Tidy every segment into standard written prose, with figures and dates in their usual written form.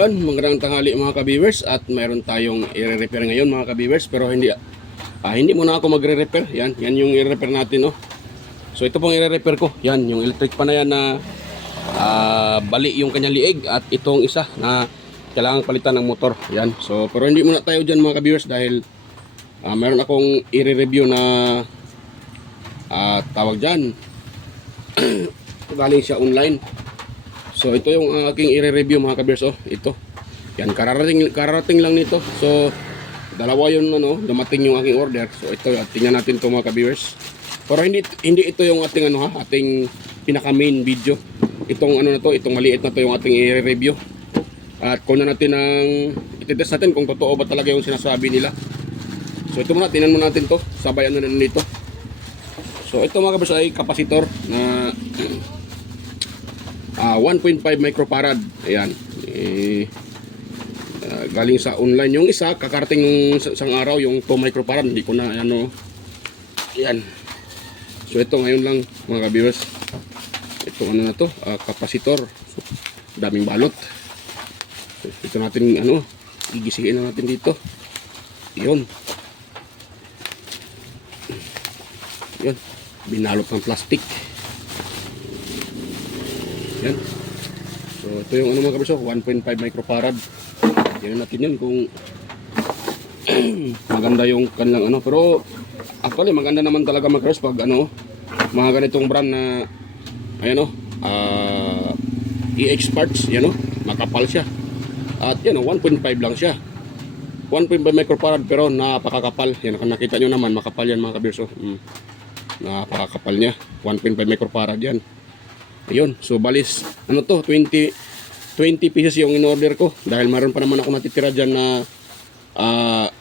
Yun, magandang tanghali mga ka-viewers, at mayroon tayong i-repair ngayon mga ka-viewers, pero hindi muna ako magre-repair. Yan yung i-repair natin, oh. So ito pong i-repair ko. Yan, yung electric pa na yan na bali yung kanyang liig, at itong isa na kailangan palitan ng motor. Yan. So pero hindi muna tayo diyan mga ka-viewers dahil mayroon akong i-review na tawag diyan. Galing siya online. So ito yung aking i-review mga ka-viewers, oh. Ito. Yan, kararating lang nito. So dalawa yun, dumating yung aking order. So ito, tingnan natin ito mga ka-viewers. Pero hindi ito yung ating ating pinaka main video. Itong na to, itong maliit na to yung ating i-review. At kung na natin ititest natin kung totoo ba talaga yung sinasabi nila. So ito muna, tingnan muna natin to. Sabay na nito. So ito mga ka-viewers ay kapasitor na 1.5 microfarad. Ayan. Galing sa online. Yung isa, kakarating ng isang araw, yung 2 microfarad. Hindi ko na, Ayan. So, ito ngayon lang, mga ka-viewers. Ito, na to? Kapasitor. So, daming balot. So, ito natin, igisiin na natin dito. Yun. Yun. Binalot ng plastic. Yan. So ito yung mga ka-viewers, 1.5 microfarad. Tingnan natin yun kung maganda yung kanilang pero actually maganda naman talaga mga ka-viewers pag mga ganitong brand na EX parts, makapal siya. At 1.5 lang siya. 1.5 microfarad pero napakakapal. Yan, nakita nyo naman, makapal yan mga ka-viewers. Napakakapal niya. 1.5 microfarad yan. Ayun, so balis, 20 pieces yung in-order ko. Dahil meron pa naman ako natitira dyan na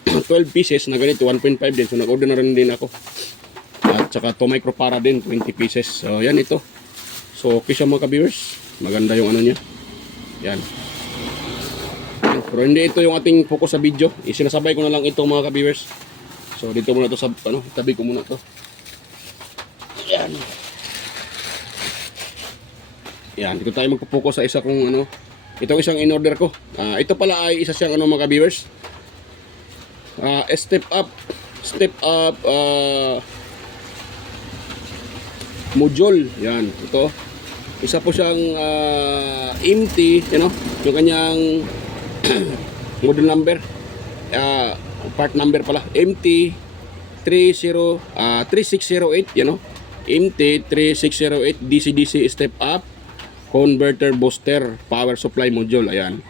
12 pieces na ganito, 1.5 din. So nag-order na rin din ako. At saka 2 microfarad din, 20 pieces. So yan ito. So okay siya mga ka-viewers. Maganda yung niya. Yan. Pero hindi ito yung ating focus sa video. Isinasabay ko na lang ito mga ka-viewers. So dito muna ito sa, tabi ko muna ito. Yan. Yan, dito tayo magpo-focus sa isa kung itong isang in-order ko. Ito pala ay isa siyang mga viewers. Step up module. Yan, ito. Isa po siyang empty, yung kanyang model number. Part number pala. MT 3608, MT 3608 DC-DC step up converter booster power supply module. Ayan.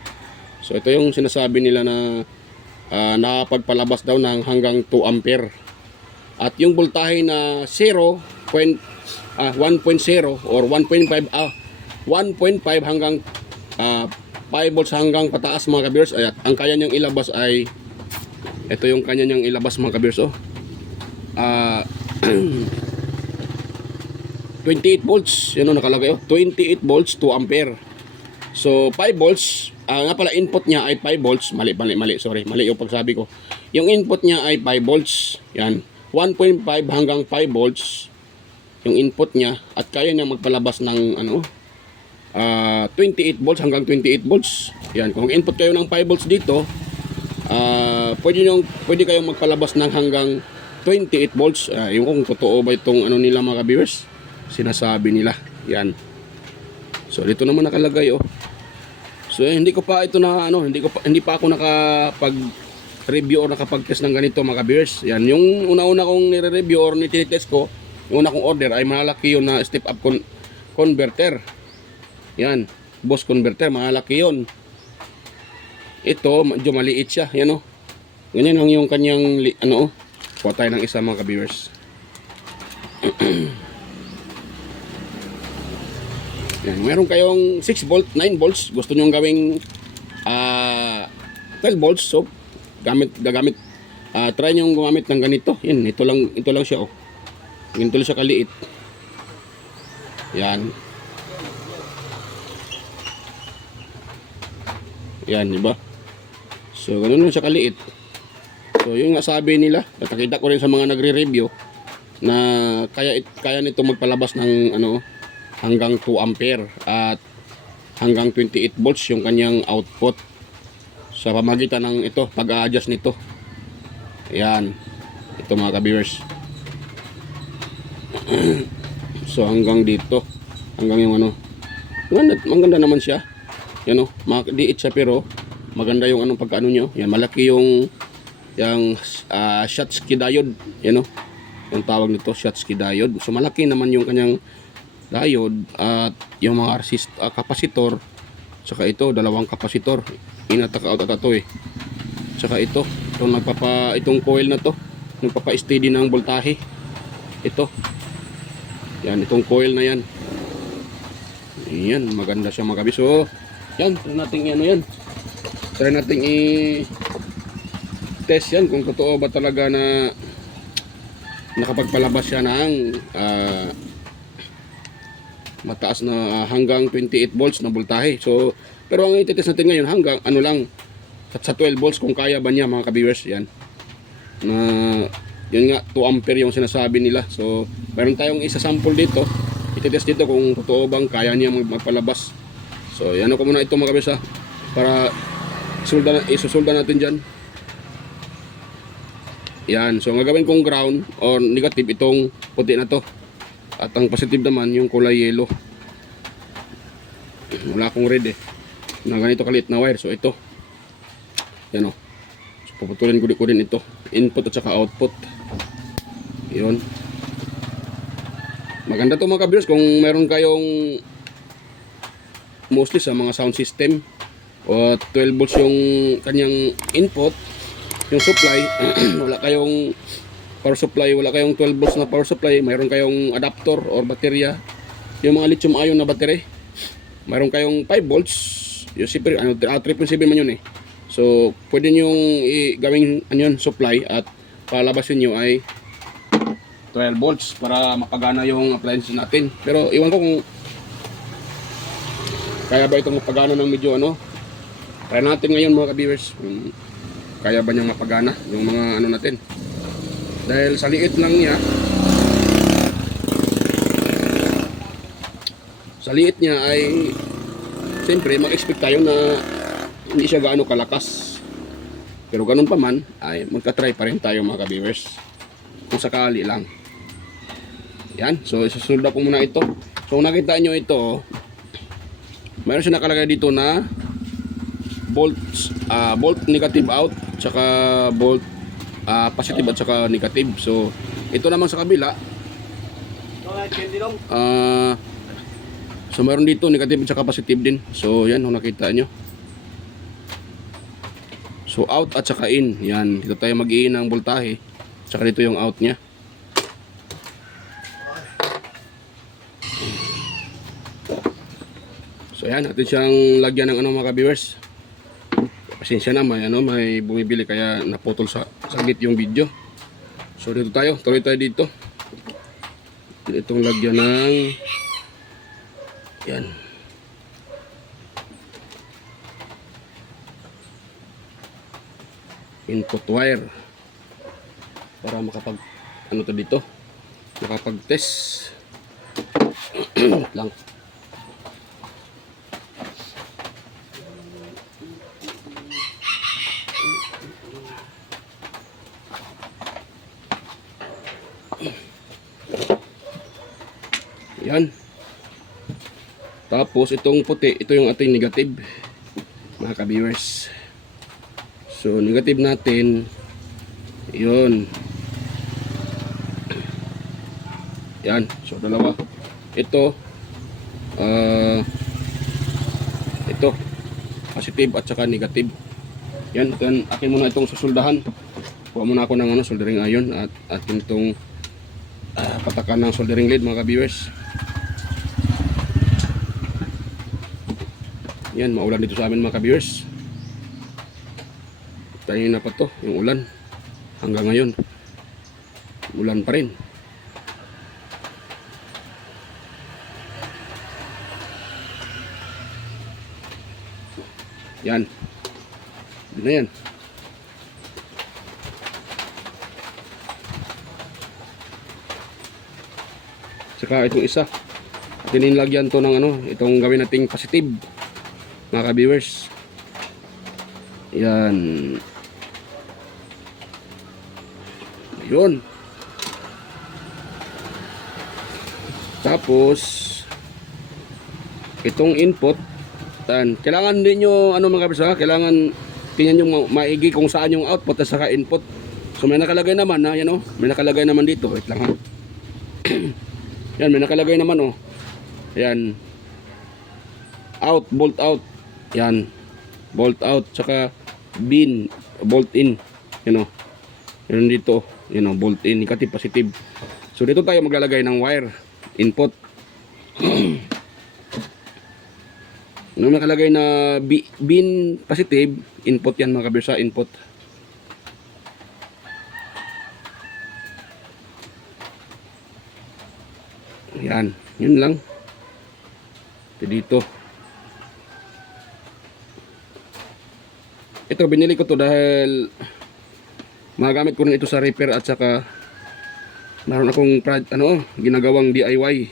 So ito yung sinasabi nila na nakapagpalabas daw ng hanggang 2 ampere. At yung voltahe na 1.0 or 1.5 hanggang 5 volts hanggang pataas mga ka-viewers. Ayan, ang kaya niyang ilabas ay ito yung kanya niyang ilabas mga ka-viewers. 28 volts, yan nakalagay, 28 volts 2 ampere. So 5 volts, nga pala input niya ay 5 volts, mali, sorry, mali yung pagsabi ko. Yung input niya ay 5 volts, yan, 1.5 hanggang 5 volts yung input niya, at kaya niya magpalabas ng 28 volts hanggang 28 volts. Yan, kung input kayo ng 5 volts dito, pwede kayong magpalabas ng hanggang 28 volts. Yung kung totoo ba itong nila mga viewers, sinasabi nila. Yan. So dito naman nakalagay, So hindi pa ako nakapag-review or nakapag-test ng ganito mga viewers. Yan, yung una-una kong nire-review or nititest ko, yung una kong order ay malaki yun na step up converter. Yan, boss converter, malaki yun. Ito, medyo maliit siya, yan Ganyan lang yung kanyang kuha tayo ng isa mga viewers. Yan, meron kayong 6 volt, 9 volts, gusto nyo gawing 12 volts, so try nyo gumamit ng ganito. Yan, ito lang siya, ganito lang siya kaliit. Yan. Yan, diba? So ganun lang siya kaliit. So yung nga sabi nila, nakita ko rin sa mga nagre-review na kaya nito magpalabas ng hanggang 2 ampere at hanggang 28 volts yung kanyang output. sa pamagitan ng ito, pag-a-adjust nito. Ayan. Ito mga ka-viewers. So hanggang dito. Hanggang yung ano. Maganda naman siya. Yan o. Maliit siya pero maganda yung anong pagkaano nyo. Yan. Malaki yung Schottky diode. Yan o. Yung tawag nito, Schottky diode. So malaki naman yung kanyang diode at yung mga kapasitor. Saka ito, dalawang kapasitor. Inataka-out at ito eh. Saka ito. Itong coil na to. Nagpapa-steady ng voltahe. Ito. Yan, itong coil na yan. Yan, maganda siya mga kabis. So, yan, try natin ano yan. Try natin test yan kung totoo ba talaga na nakapagpalabas siya ng mataas na hanggang 28 volts na voltahe. So, pero ang ititest natin ngayon hanggang ano lang sa 12 volts kung kaya ba niya mga ka-viewers. Yan. Na yun nga 2 ampere yung sinasabi nila. So, meron tayong isa sample dito. Ititest dito kung totoo bang kaya niya magpalabas. So, yan ko muna ito mga ka-viewers para isusulda natin diyan. Yan. So, ang gagawin kong ground or negative itong puti na to. At ang positive naman yung kulay yellow. Wala akong red eh. Na ganito kalit na wire. So, ito. Yan o. So, puputulin ko din ito. Input at saka output. Yun. Maganda to mga ka-viewers kung meron kayong mostly sa mga sound system o 12 volts yung kanyang input, yung supply. Wala kayong power supply, wala kayong 12 volts na power supply, mayroon kayong adapter or baterya, yung mga lithium ion na battery, mayroon kayong 5 volts, yung super, 3.7 man yun eh. So pwede nyo gawing supply at palabasin nyo ay 12 volts para mapagana yung appliances natin. Pero iwan ko kung kaya ba itong mapagana ng medyo ano. Try natin ngayon mga ka-viewers. Kaya ba niyang mapagana yung mga ano natin. Dahil sa liit lang niya. Sa liit niya ay siyempre mag-expect tayo na hindi siya gaano kalakas. Pero ganun pa man ay magka-try pa rin tayo mga ka-viewers. Kung sakali lang. Yan, so isusulda ko muna ito. So kung nakita nyo ito, mayroon siya nakalagay dito na volt negative out, tsaka volt positive at saka negative. So ito naman sa kabila, so mayroon dito negative at saka positive din. So yan, kung nakita nyo. So out at saka in. Yan, dito tayo mag-i-in ng voltahe. Tsaka dito yung out nya. So yan, natin siyang lagyan ng ano mga ka-viewers. Pasensya na, may bumibili kaya naputol sa saglit yung video. So dito tayo, tuloy tayo dito. Itong lagyan ng yan. Input wire. Para makapag ano to dito, makapag-test lang. Yan. Tapos itong puti, ito yung ating negative mga ka-viewers. So negative natin yun. Yan, so dalawa. Ito ito positive at saka negative. Yan, akin muna itong susuldahan. Kuha muna ako ng soldering iron at atin itong patakan ng soldering lead mga ka-viewers. Yan, maulan dito sa amin mga ka-viewers. Tayo na pa to, yung ulan. Hanggang ngayon ulan pa rin. Yan. Yun na yan. Saka itong isa, tininlagyan to ng itong gawin nating positive mga ka-viewers. Yan. Yun. Tapos itong input, kailangan din nyo ano mga kabisa, kailangan tingnan nyo maigi kung saan yung output at saka input. So may nakalagay naman na, yan o, may nakalagay naman dito. Wait lang ha. Yan, may nakalagay naman o. Yan. Out, bolt out. Yan. Bolt out, saka bin, bolt in. Yan o. Yan dito. Yan o, bolt in, negative, positive. So dito tayo maglalagay ng wire, input. Nung nakalagay na bin positive, input yan mga kabirsa, input. Yan, yun lang. Dito. Ito, binili ko to dahil magamit ko rin ito sa repair at saka meron akong ginagawang DIY.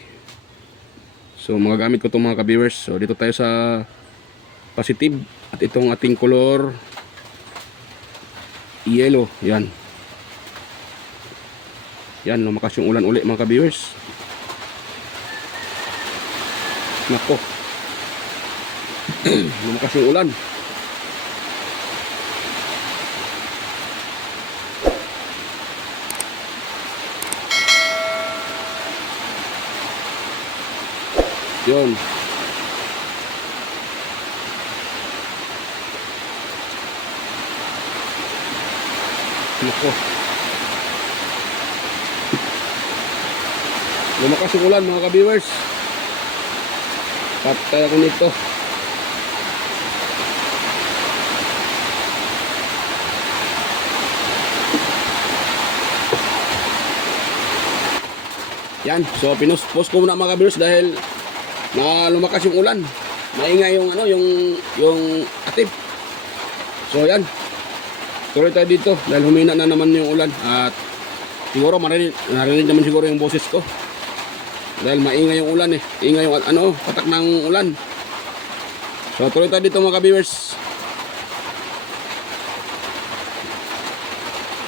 So magagamit ko itong mga ka-viewers. So dito tayo sa positive at itong ating color yellow. Yan. Yan, lumakas yung ulan uli mga ka-viewers. Nako. Lumakas yung ulan. Yun. Nako. Lumakas yung ulan mga ka-viewers. Patay ako nito. Yan. So pinost-post ko muna mga ka-viewers dahil na lumakas yung ulan. Maingay yung yung atip. So yan. Tuloy tayo dito dahil humina na naman yung ulan at siguro narinig naman siguro yung boses ko. Dahil maingay yung ulan eh. Ingay yung patak ng ulan. So tuloy tayo dito mga ka-viewers.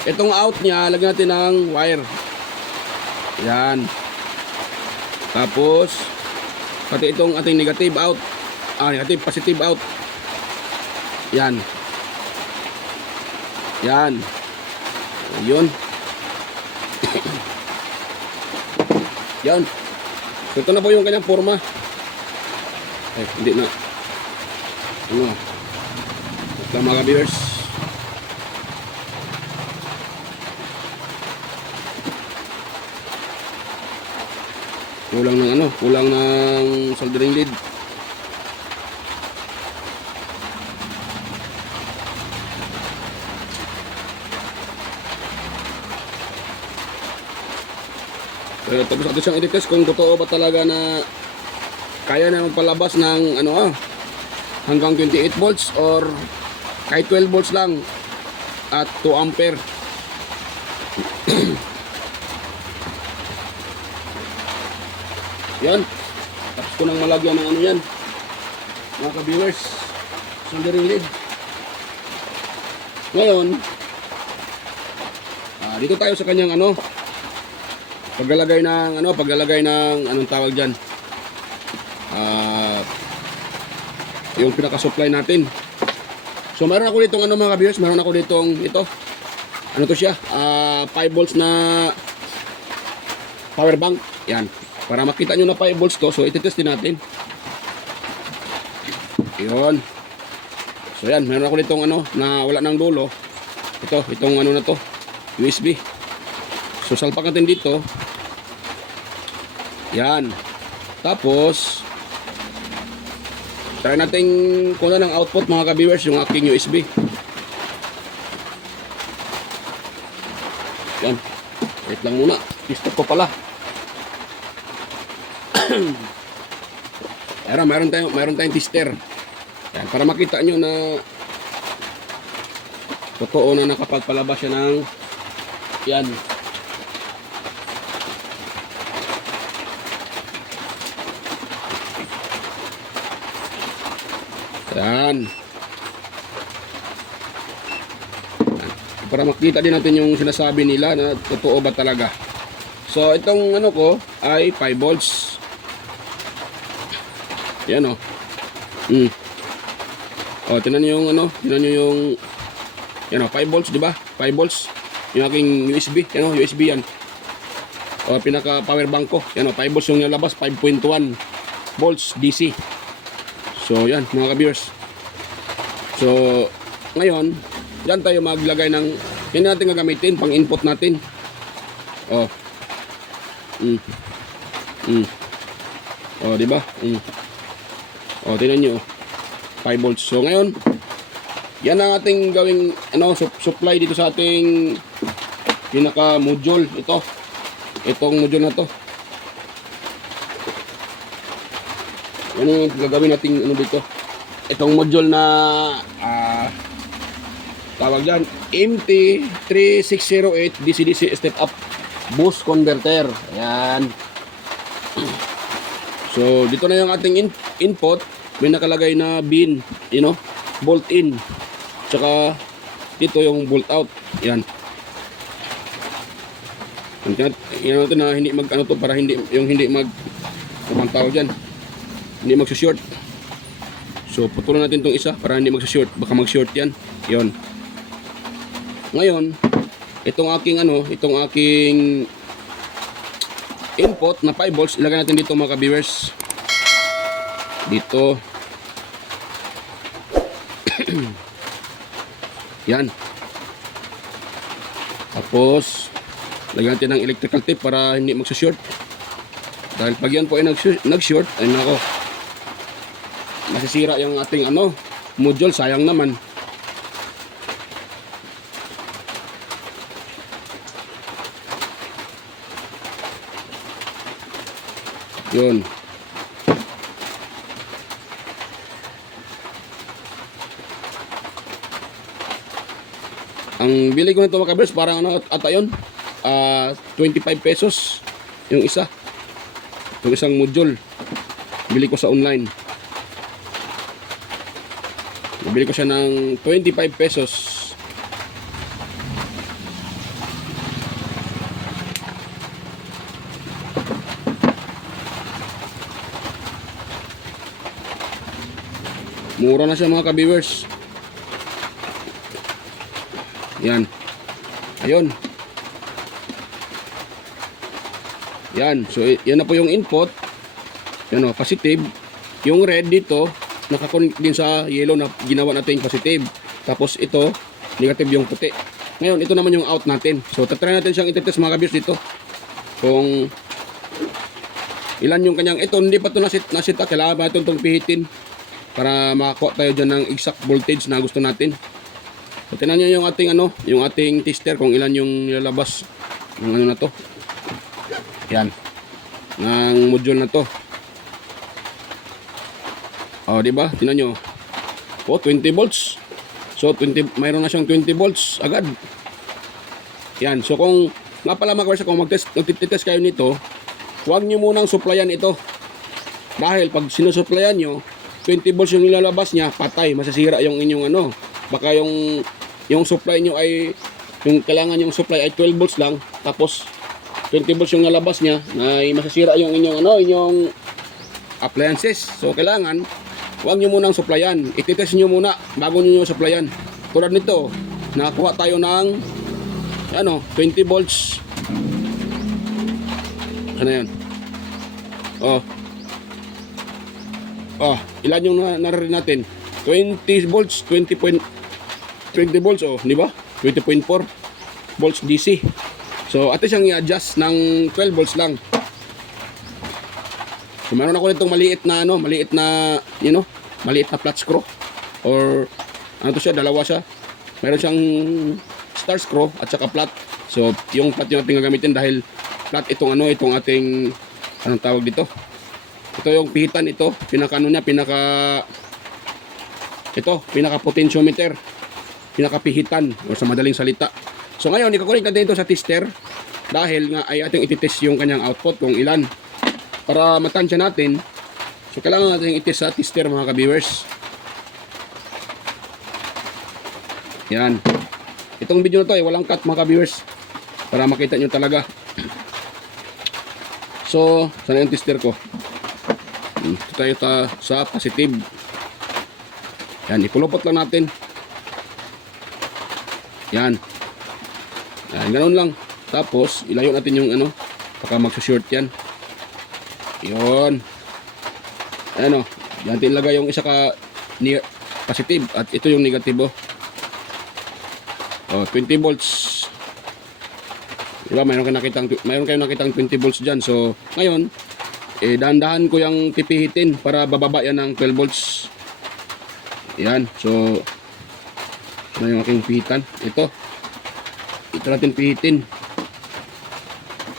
Itong out niya, lagyan natin ng wire. Yan. Tapos pati itong ating negative out. Negative, positive out. Yan. Yan. Yun. Yan. So, ito na po yung kanyang forma. Hindi na. Ito mga viewers. Kulang ng soldering lead. Tapos natin siyang i-test kung totoo ba talaga na kaya na magpalabas ng hanggang 28 volts or kahit 12 volts lang at 2 ampere. Yan. Tapos ko nang malagyan ng yan mga ka-viewers, soldering lead. Ngayon dito tayo sa kanyang paglalagay ng anong tawag dyan, yung pinaka-supply natin. So meron ako ditong mga ka-viewers, meron ako ditong ito, to siya, 5 volts na power bank. Yan, para makita nyo na 5 volts to. So ititest din natin. Yun. So yan, meron ako ditong na wala ng dulo. Itong na to, USB. So salpak natin dito. Yan. Tapos try natin kunan ng output mga ka-viewers, yung aking USB. Yan. Wait lang muna. Stop ko pala. Mayroon tayong tester. Yan, para makita nyo na totoo na nakapagpalabas siya ng yan. Yan. para makita din natin yung sinasabi nila na totoo ba talaga. So itong ano ko ay 5 volts. Yan o. O, tinan nyo yung ano, tinan nyo yung yan o, 5 volts, di ba? 5 volts. Yung aking USB, yan o, USB yan. O, pinaka power bank ko. Yan o, 5 volts yung nilabas, 5.1 volts DC. So, yan, mga ka-viewers. So, ngayon, dyan tayo maglagay ng, yan natin gagamitin, pang input natin. O. O, di ba? O, tinan nyo. 5 volts. So, ngayon, yan ang ating gawing ano, supply dito sa ating pinaka-module. Itong module na to. Ano yung gagawin natin ano dito? Itong module na tawag dyan, MT3608 DC-DC step up boost converter. Ayan. So, dito na yung ating input. May nakalagay na bin, you know, bolt in. Tsaka dito yung bolt out. Yan. Yan natin na hindi mag ano to, para hindi yung hindi mag kumang tawag dyan. Hindi magsushort. So putulan natin tong isa para hindi magsushort. Baka mag-short yan. Yon. Ngayon, itong aking ano, itong aking input na 5 volts, ilagay natin dito mga ka-viewers. Dito. Yan. Tapos lagyan natin ng electrical tape para hindi magsa-short. Dahil pag yan po ay nag-short, ay nako, masisira yung ating ano, module, sayang naman. Yun. Ang bili ko nito mga kabers, parang ano ata yun, 25 pesos yung isa. Yung isang module. Bili ko sa online. Bili ko siya ng 25 pesos. Mura na siya mga ka-viewers. Yan. Ayun. Yan. So, yan na po yung input. Yan o, positive. Yung red dito, nakakonect din sa yellow na ginawa natin positive. Tapos ito, negative yung puti. Ngayon, ito naman yung out natin. So, tatry natin siyang itetest mga kabiyos dito. Kung ilan yung kanyang, ito, hindi pa ito nasita. Kailangan pa itong pihitin para makakuha tayo dyan ng exact voltage na gusto natin. So, tinan nyo yung ating ano, yung ating tester kung ilan yung nilalabas ng ano na to. Yan. Ng module na to. Oh, di ba? Tinan nyo. Oh, 20 volts. So, mayroon na siyang 20 volts agad. Yan. So, kung nga pala mga kung magtitest kayo nito, huwag nyo munang supplyan ito. Dahil pag sinusuplayan nyo, 20 volts yung nilalabas niya, patay, masasira yung inyong ano. Baka yung supply nyo ay, yung kailangan yung supply ay 12 volts lang, tapos 20 volts yung nalabas niya, ay masasira yung inyong ano, inyong appliances. So kailangan, huwag nyo munang supplyan. Ititest nyo muna bago nyo supplyan. Tulad nito, nakakuha tayo ng ano, 20 volts. Ano yan? Ilan yung narinig natin? 20 volts, 20 volts, di ba? 20.4 volts DC. So, ito siyang i-adjust ng 12 volts lang. So, meron ako nitong maliit na, ano, maliit na flat screw. Or, ano to siya, dalawa siya. Meron siyang star screw at saka flat. So, yung flat yung ating gagamitin dahil flat itong ano, itong ating, anong tawag dito? Ito yung pihitan, ito. Pinaka potentiometer. Pinakapihitan o sa madaling salita. So ngayon, ikakunik natin ito sa tester dahil nga ay ating ititest yung kanyang output kung ilan. Para matansya natin, so kailangan natin itest sa tester mga ka-viewers. Yan. Itong video na to walang cut mga ka-viewers. Para makita nyo talaga. So, sana yung tester ko. Ito tayo sa positive. Yan, ipulupot lang natin. Yan. Yan, ganoon lang. Tapos, ilayo natin yung baka magsushort yan. Yun. Ayan o. Yan natin ilagay yung isa ka positive at ito yung negative. Oh, 20 volts. Diba, mayroon kayong nakitang 20 volts dyan. So, ngayon, dahan-dahan ko yung tipihitin para bababa yan ng 12 volts. Yan. So, ano yung aking pihitan? Ito natin pihitin.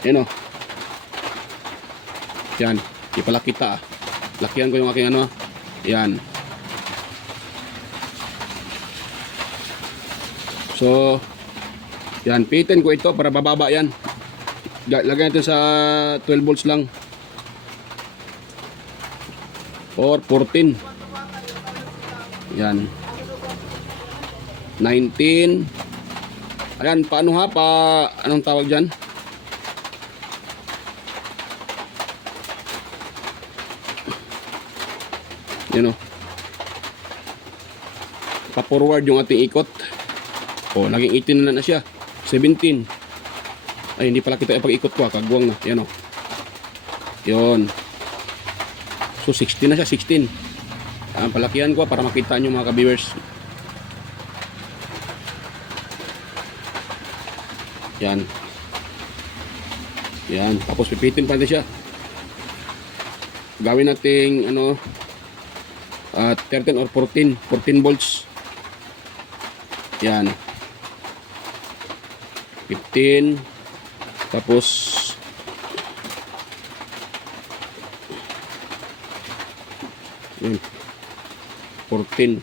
Yan o. Yan. Di pala kita. Lakihan ko yung aking Yan. So, yan, pihitin ko ito para bababa yan. Lagyan natin sa 12 volts lang. Or 14. Yan. 19. Ayan, paano anong tawag dyan? Yan o. Pa-forward yung ating ikot. O, naging 18 na siya. 17. Ay, hindi pala kita ipag-ikot ko. Kagwang na. Yan o. Yun. So, 16 na siya. 16. Palakihan ko para makita nyo mga ka-viewers. Yan. Yan. Tapos pipitin pa natin siya. Gawin nating 13 or 14. 14 volts. Yan. 15. Tapos 14.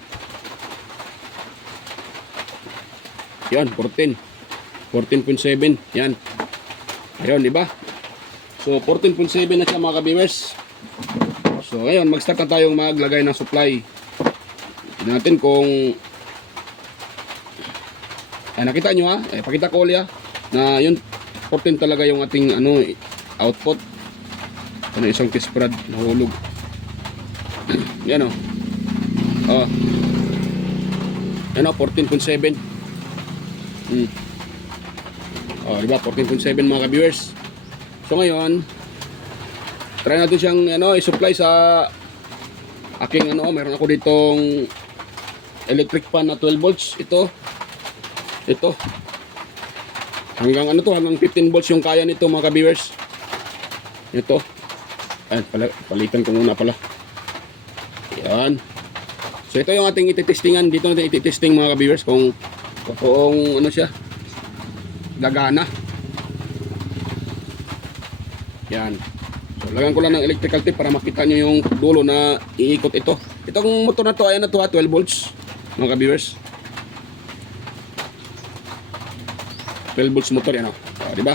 Yan, 14. 14.7. Yan. Ayun, di ba? So, 14.7 na siya mga ka-viewers. So, ngayon, mag-start na tayong maglagay ng supply. Tignan natin kung nakita nyo ha. Pakita ko ulit na yun, 14 talaga yung ating output. Isang test prod nahulog. Yan o. Yan o, 14.7. Diba? 14.7 mga ka-viewers. So ngayon, try natin siyang i-supply sa aking meron ako ditong electric fan na 12 volts. Ito. Hanggang hanggang 15 volts yung kaya nito mga ka-viewers. Ito. Ayan, palitan ko muna pala. Yan. So ito yung ating ititestingan. Dito natin ititesting mga ka-viewers kung siya gagana. Yan. So lagyan ko lang ng electrical tape para makita nyo yung dulo na iikot ito. Itong motor na to, ayan na to 12 volts mga ka-viewers. 12 volts motor yan diba?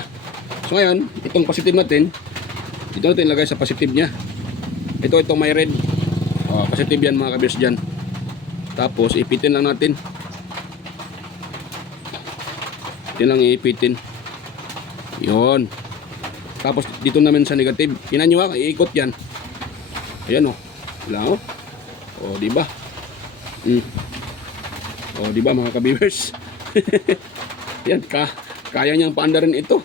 So ngayon, itong positive natin, dito natin ilagay sa positive niya. Itong may red. Positive yan mga ka-viewers dyan. Tapos ipitin lang natin. Ito lang iipitin. Yun. Tapos dito naman sa negative. Tingnan nyo iikot yan. Ayan wala diba? Diba mga ka-viewers? Yan, kaya niyang paandarin ito.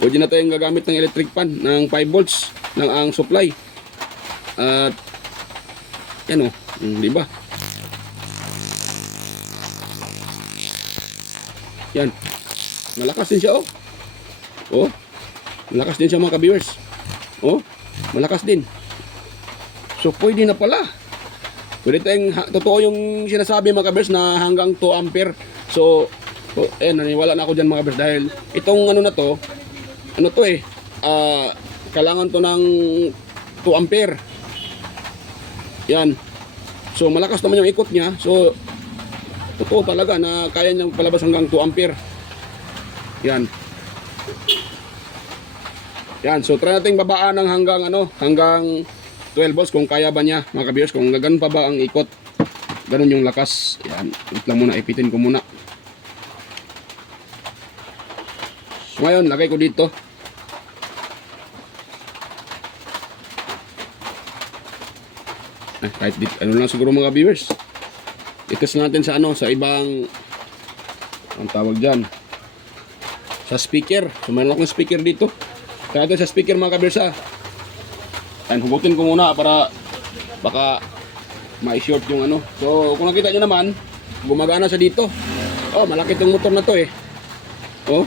Pwede na tayong gagamit ng electric fan ng 5 volts ng ang supply. At yan diba? Yan. Malakas din siya malakas din siya mga ka-viewers. Malakas din. So pwede na pala. Pwede tayong totoo yung sinasabi mga ka-viewers na hanggang 2 ampere. So naniwala na ako dyan mga ka-viewers dahil itong na to, kailangan to ng 2 ampere. Yan. So malakas naman yung ikot niya. So totoo talaga na kaya niyang palabas hanggang 2 ampere. Yan. Yan, so try nating babaan ng hanggang 12 volts kung kaya ba niya mga ka-viewers, kung ganun pa ba ang ikot. Ganun yung lakas. Yan, wait lang muna, ipitin ko muna. So ngayon, lagay ko dito. Kahit dito, ano lang siguro mga viewers. I-test natin sa ano, sa ibang, ang tawag dyan, sa speaker. So mayroon akong speaker dito. Kaya natin sa speaker mga ka-viewers ha. And hugutin ko muna para baka ma-short yung ano. So kung nakita nyo naman, gumagana sa dito. Oh, malaki tong motor na to eh. Oh,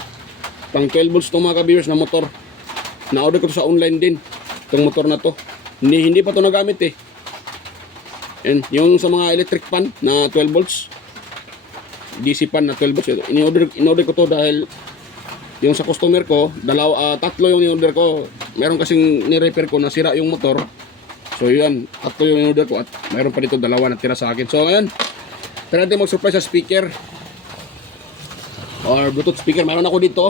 pang 12 volts tong mga ka-viewers na motor. Na-order ko to sa online din. Itong motor na to. Hindi pa to nagamit eh. And yung sa mga electric fan na 12 volts. DC fan na 12 volts. In-order ko to dahil yung sa customer ko, tatlo yung in-order ko. Meron kasing ni-repair ko, nasira yung motor. So yun, tatlo yung in-order ko at mayroon pa dito dalawa na tira sa akin. So ngayon, try natin mag-surprise sa speaker or Bluetooth speaker. Mayroon ako dito.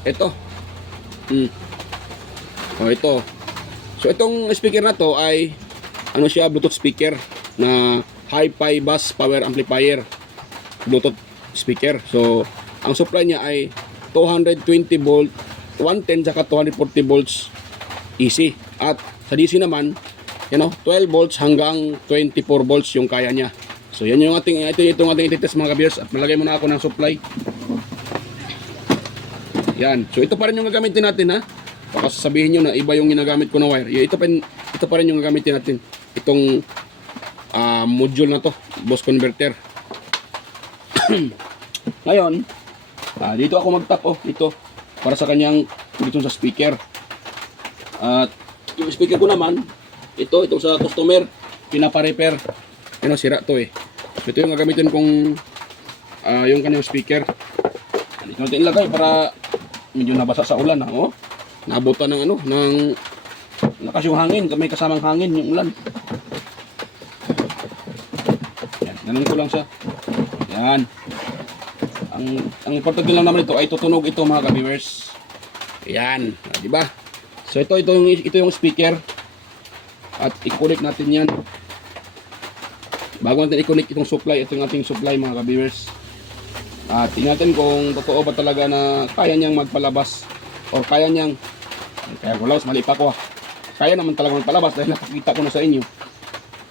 Ito. Oh, ito. So itong speaker na to ay ano siya, Bluetooth speaker na hi-fi bus power amplifier Bluetooth speaker. So ang supply niya ay 220 volt, 110 saka 240 volts AC. At sa DC naman, 12 volts hanggang 24 volts yung kaya niya. So yan yung ating ititest mga ka-viewers. At malagay muna ako ng supply. Yan. So ito pa rin yung gagamitin natin ha. Baka sasabihin nyo na iba yung ginagamit ko na wire. Ito pa rin yung gagamitin natin. Itong module na to, bus converter. Ngayon, dito ako mag-tap ito para sa kanyang dito sa speaker. At yung speaker ko naman, ito sa customer, pinapa-repair. Sira to eh. Ito yung gagamitin kong yung kanyang speaker. Dito natin ilagay para medyo nabasa sa ulan ha. Oh. Nabutan ng lakas yung hangin, may kasamang hangin yung ulan. Yan, ganun ko lang siya. Yan. Ang importante lang naman ito ay tutunog ito mga ka-viewers. Yan, di ba? So ito yung speaker. At i-connect natin yan. Bago natin i-connect itong supply, ito yung ating supply mga ka-viewers. At tingnan natin kung totoo ba talaga na kaya niyang magpalabas or kaya niyang mali pa ko. Kaya naman talaga magpalabas dahil nakikita ko na sa inyo.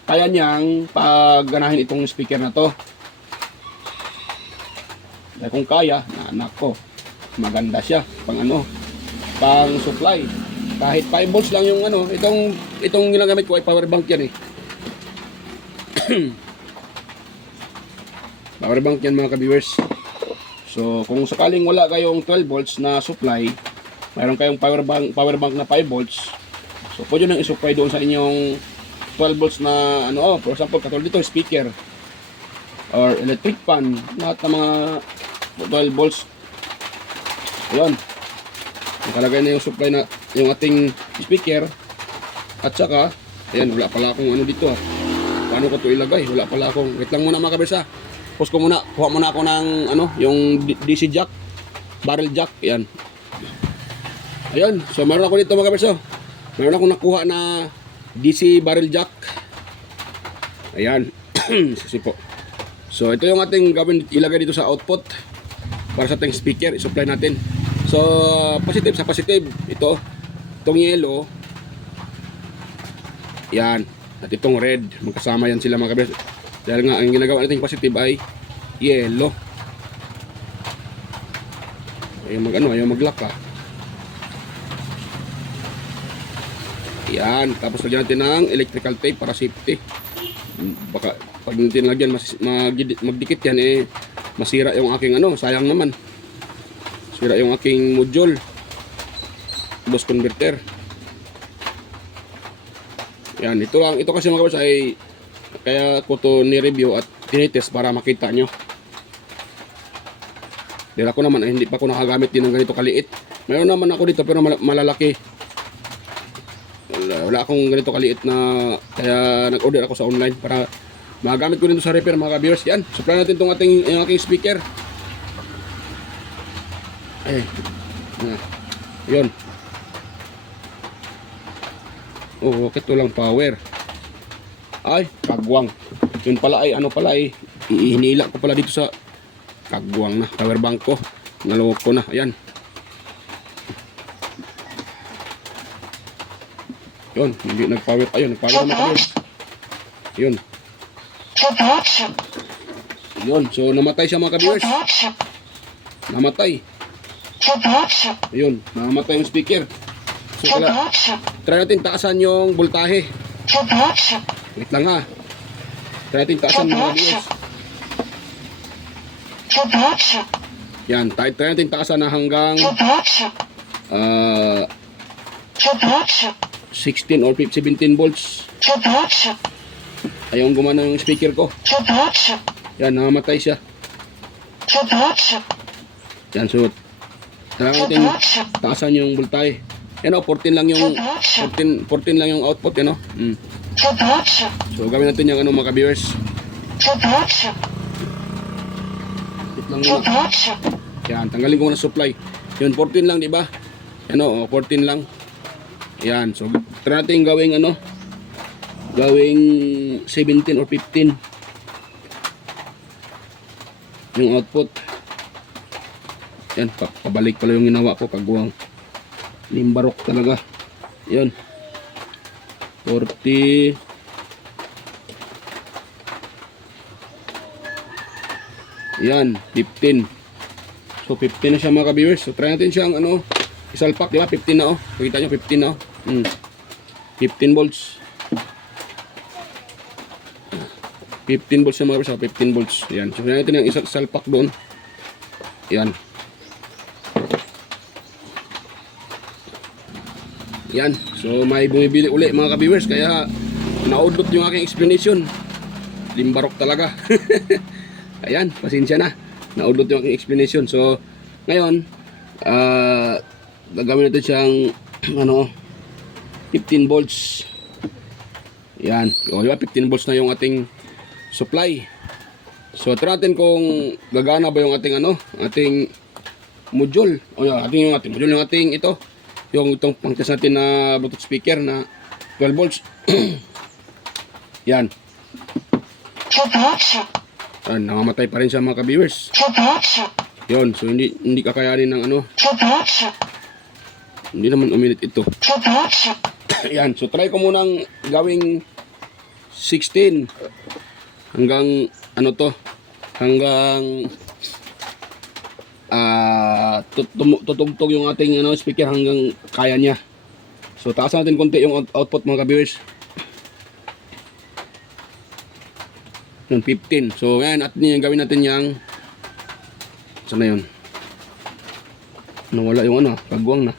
Kaya niyang pagganahin itong speaker na to. Dahil kung kaya, anak ko, maganda siya pang supply. Kahit 5 volts lang yung itong ginagamit ko ay power bank yan eh. Power bank yan mga ka-viewers. So kung sakaling wala kayong 12 volts na supply, mayroon kayong power bank na 5 volts. So pwede nang i-supply doon sa inyong 12 volts na for example katulad dito speaker or electric fan, lahat ng mga 12 volts. Ayun. Nakalagay na yung supply na yung ating speaker. At saka ayan, wala pala akong dito ha. Paano ko ito ilagay? Wala pala akong, wait lang muna mga kabisa. Pause ko muna, kuha muna ako ng yung DC jack, barrel jack, yan. Ayun, so meron ako dito mga kabisa. Meron ako nakuha na DC barrel jack. Ayan, sisi po. So ito yung ating gawin, ilagay dito sa output para sa ating speaker, i-supply natin. So positive sa positive, itong yellow, yan. At itong red, magkasama yan sila mga kabisa. Dahil nga ang ginagawa natin positive ay yellow. Ayaw mag-lock ha. Yan, tapos lagyan natin ng electrical tape para safety. Baka pag natin lagyan magdikit yan eh masira yung aking sayang naman. Sira yung aking module. Bus converter. Yan, ito kasi mga kabis ay kaya ko to ni-review at tinitest para makita nyo. Dahil ako naman ay hindi pa ako nakagamit din ng ganito kaliit. Mayroon naman ako dito pero malalaki. Wala akong ganito kaliit na kaya nag-order ako sa online para magamit ko dito sa repair mga ka-viewers. Yan, supply natin itong aking speaker. Yun. Oh, bakit walang power? Ay, kagwang. Yun pala ay hinila ko pala dito sa kagwang na power bank ko. Nalawag ko na. Ayan. Yun, hindi nag-power. Ayun, nag-power na mga ka-viewers. Yun. Yun, so namatay siya mga ka-viewers. Namatay. Ayun, namatay yung speaker. So, try natin taasan yung voltahe. Wait lang ha. Try natin taasan mga ka-viewers. Yan, try natin taasan na hanggang 16 or 17 volts. Ayaw gumana yung speaker ko. Yan, namamatay siya. Yan, so try natin taasan yung voltahe. Yan o, 14 lang yung 14 lang yung output, yan o. So gawin natin yung ano mga ka-viewers. Lang yun. Yan, tanggalin ko na supply. Yun, 14 lang, di ba? Ano, 14 lang. Yan, so try natin gawing ano, gawing 17 or 15 yung output. Yan, pabalik pala yung ginawa ko, kagawang limbarok talaga. Yan, 40. Yan, 15. So 15 na siya mga ka-viewers. So try natin siyang ano, isalpak, di ba? 15 na oh. Nakita nyo, 15 na oh. 15 volts. 15 volts na mga ka-viewers, 15 volts. Yan. So try natin yung isalpak doon. Yan. Yan. So may bumibili uli mga ka-viewers, kaya naudot yung aking explanation. Limbarok talaga. Ayan, pasensya na. Naudlot yung aking explanation. So, ngayon, gagawin natin siyang, ano, 15 volts. Ayan. O, diba? 15 volts na yung ating supply. So, try natin kung gagana ba yung ating, ano, ating module. O, yung ating module, yung ating ito. Yung itong pang-test natin na Bluetooth speaker na 12 volts. Yan. Namamatay pa rin siya mga ka-viewers. Yun, so hindi kakayanin ng ano. Hindi naman uminit ito. Yan, so try ko munang gawing 16 hanggang ano to, hanggang tutugtog yung ating ano, speaker hanggang kaya niya. So taas natin konti yung output mga ka-viewers. 15. So ngayon at gawin natin yang sana yun. Nawala yung ano, kagwang na.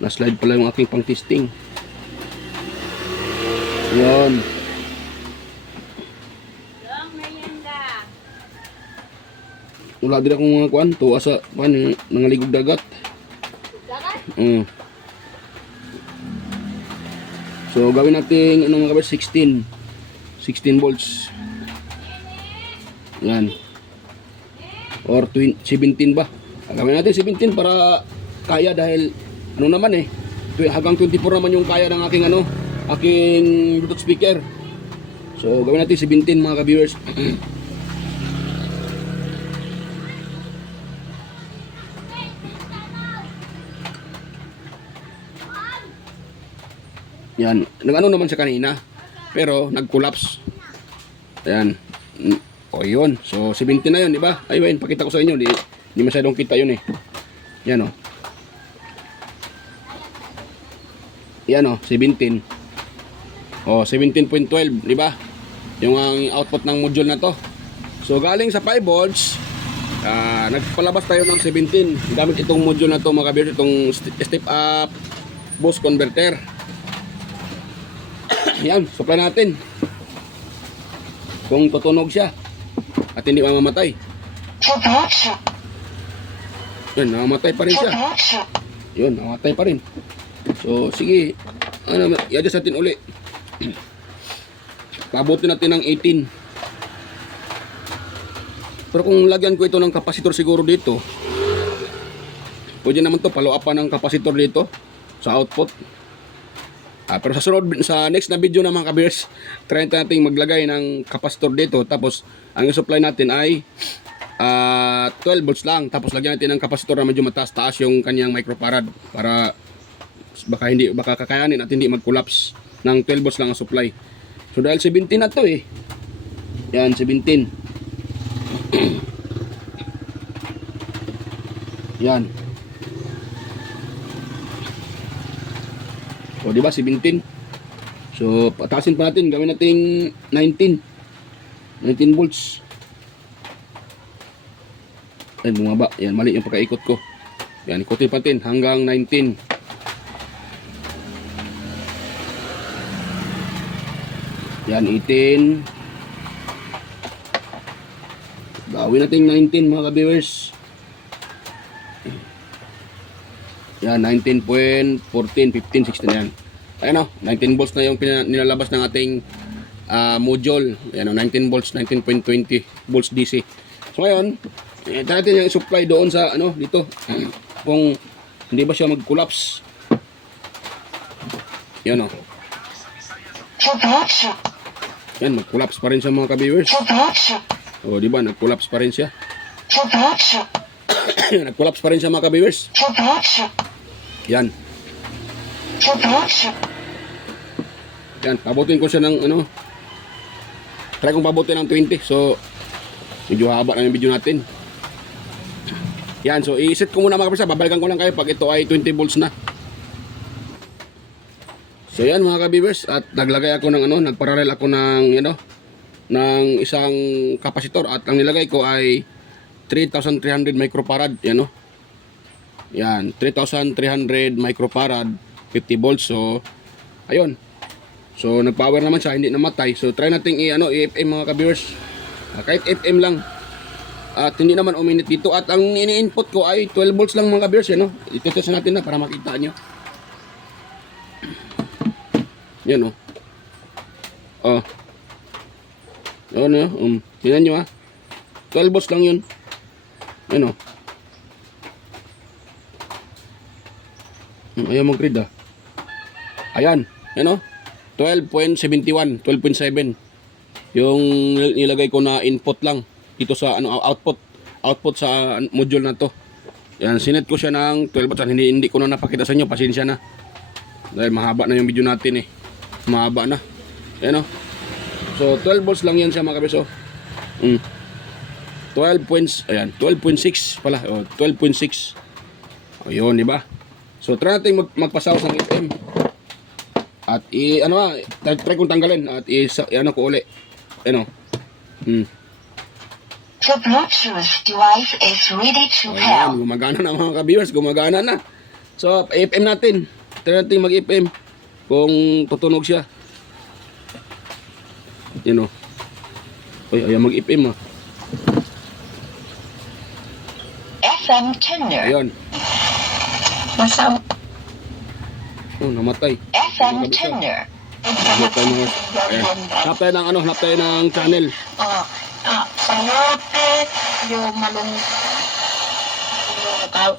Na-slide pala yung aking pang testing. Yun. Wala din akong mga kuan, tuwa sa kuan, nangaligog dagat. So gawin natin ano mga kabis, 16 volts. Yan. Or 17 ba? Gawin natin 17 para kaya, dahil ano naman eh, hanggang 24 naman yung kaya ng aking ano, aking Bluetooth speaker. So gawin natin 17 mga ka-viewers. Yan, nag-ano naman siya kanina, pero nag-collapse. Ayan. O yun, so 17 na yun, di ba? Ayun, pakita ko sa inyo, di masyadong kita yun eh. Yan o. Yan o, 17. O, 17.12, di ba? Yung ang output ng module na to. So galing sa 5 volts, nagpalabas tayo ng 17 gamit itong module na to mga kabir, itong step up boost converter. Yan, supply natin. Kung tutunog siya at hindi mamamatay. Yun, namamatay pa rin siya. Yun, namamatay pa rin. So, sige. Ano, i-adjust natin uli. Pabutin natin ng 18. Pero kung lagyan ko ito ng kapasitor siguro dito, pwede naman to follow up pa ng kapasitor dito sa output. Pero sa sunod, sa next na video naman kabers, try natin maglagay ng kapasitor dito. Tapos ang supply natin ay 12 volts lang. Tapos lagyan natin ng kapasitor na medyo mataas-taas yung kanyang microfarad para baka kakayanin at hindi mag-collapse ng 12 volts lang ang supply. So dahil 17 na to eh. Yan, 17. Yan. O di ba 17? So patasin pa natin, gawin nating 19 volts. Ay bumaba. Yan, mali yung pagkaikot ko. Yan, ikutin pa natin hanggang 19. Yan, 18. Gawin natin 19 mga ka-viewers. Yan, 19.14, 15, 16 yan. Ayan o, 19 volts na yung nilalabas ng ating module. Ayan o, 19 volts, 19.20 volts DC. So ngayon, tayo natin yung supply doon sa ano, dito. Kung hindi ba siya mag-collapse. Yan o. Yan, mag-collapse pa rin siya mga ka-viewers. O, di ba, nag-collapse pa rin siya. Nag-collapse pa rin siya mga ka-viewers. Yan. Yan, pabutin ko siya ng ano. Try kong pabutin ng 20. So, medyo haba na yung video natin. Yan, so i-set ko muna mga kabisa. Babalikan ko lang kayo pag ito ay 20 volts na. So yan mga ka-viewers, at naglagay ako ng ano, nagparallel ako ng ng isang kapasitor at ang nilagay ko ay 3,300 microfarad, yan o. Yan, 3,300 microfarad, 50 volts. So ayun. So nag-power naman siya, hindi namatay. So try nating i-FM mga ka-viewers. Kahit FM lang. At hindi naman uminit dito. At ang ini-input ko ay 12 volts lang mga ka-viewers, yan o. Ito-test natin na para makita nyo. Yan o. Oh. Ano, tingnan nyo 12 volts lang yun. Yan o. Ayaw mag-read Ayan. Yan o. 12.71, 12.7. Yung nilagay ko na input lang dito sa output sa module na to. Yan, sinet ko siya ng 12 volts. Hindi ko na napakita sa inyo, pasensya na. Dahil mahaba na yung video natin eh. Mahaba na. Yan o. So 12 volts lang yan siya mga kabis. 12.6 pala. 12.6. O yun, di ba? So try natin magpasawas ng FM. At try kong tanggalin at ko uli. Ano? The Bluetooth device is ready to pair. Ayan, gumagana na mga ka-viewers, gumagana na. So, FM natin. Try natin mag-FM kung tutunog siya. Yan o. Ay, ayaw mag-FM FM tuner. Ayan. Masaw. Oh, namatay. FM tuner. Hanap tayo ng hanap tayo ng channel. Sayote, yung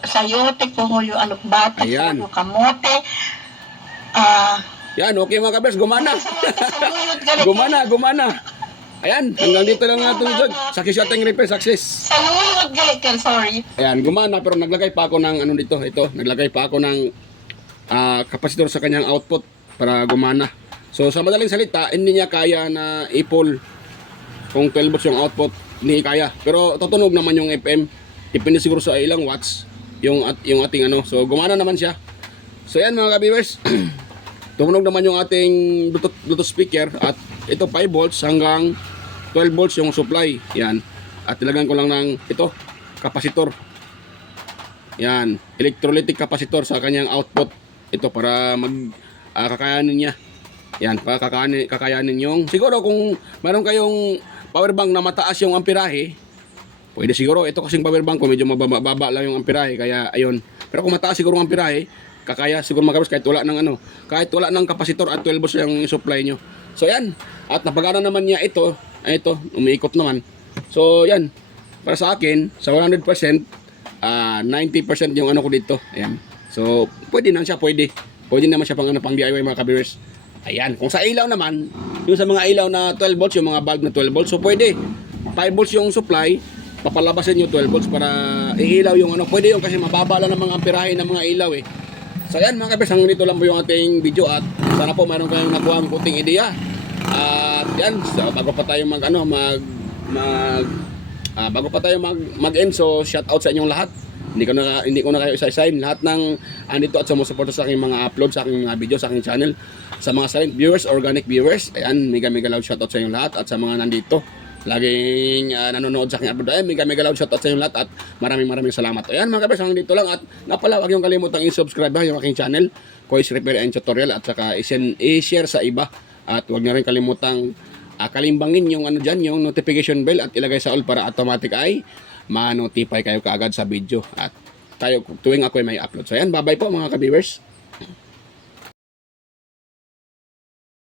sayote kung yung alukbati, yung kamote. Yan, okay mga kabers, gumana. Gumana. Ayan, hanggang dito lang natin ito. Success ating repair, success. Saluyot galit ka, sorry. Ayan, gumana pero naglagay pa ako ng dito. Ito, naglagay pa ako ng kapasitor sa kanyang output para gumana. So sa madaling salita, hindi niya kaya na i-pull kung 12 volts yung output, hindi kaya. Pero tutunog naman yung FM. Depende siguro sa ilang watts yung ating So gumana naman siya. So yan mga ka-viewers. Tumunog naman yung ating Bluetooth speaker at ito 5 volts hanggang 12 volts yung supply. Yan. At ilagyan ko lang ng kapasitor. Yan, electrolytic kapasitor sa kanyang output. Ito para kakayanin niya. Yan, para kakayanin yung siguro kung meron kayong power bank na mataas yung amperahe, pwede siguro ito kasing power bank ko medyo mababa lang yung amperahe kaya ayun. Pero kung mataas siguro ang amperahe, kakaya siguro magkabos kahit wala ng kapasitor at 12 volts yung supply nyo. So yan, at napagana naman niya ito, umiikot naman. So yan, para sa akin sa 100%, 90% yung ko dito. Ayan. So pwede naman siya, pwede naman siya pang DIY mga ka-viewers. Ayan, kung sa ilaw naman, yung sa mga ilaw na 12 volts, yung mga bulb na 12 volts, so pwede 5 volts yung supply, papalabasin yung 12 volts para iilaw yung pwede yung kasi mababa lang ng mga amperahe ng mga ilaw eh. So ayan mga kabers, hanggang dito lang po yung ating video at sana po mayroon kayong nakuha ang kunting ideya. At yan, so, bago pa tayo bago pa tayo mag-end, so shout out sa inyong lahat. Hindi ko na kayo isa-isahin lahat ng andito at sumusuporta sa aking mga upload, sa aking mga video, sa aking channel. Sa mga silent viewers, organic viewers, ayan, mega loud shout out sa inyong lahat. At sa mga nandito, laging nanonood sa aking upload, ayan, mega loud shout out sa inyong lahat. At maraming salamat. Ayan mga kabers, hanggang dito lang. At napala, huwag yung kalimutang i-subscribe yung aking channel, Kois Repair and Tutorial, at saka i-share sa iba. At huwag niyo rin kalimutang kalimbangin yung yung notification bell at ilagay sa all para automatic ay ma-notify kayo kaagad sa video at tayo tuwing ako ay may upload. So ayan, bye-bye po mga ka-viewers.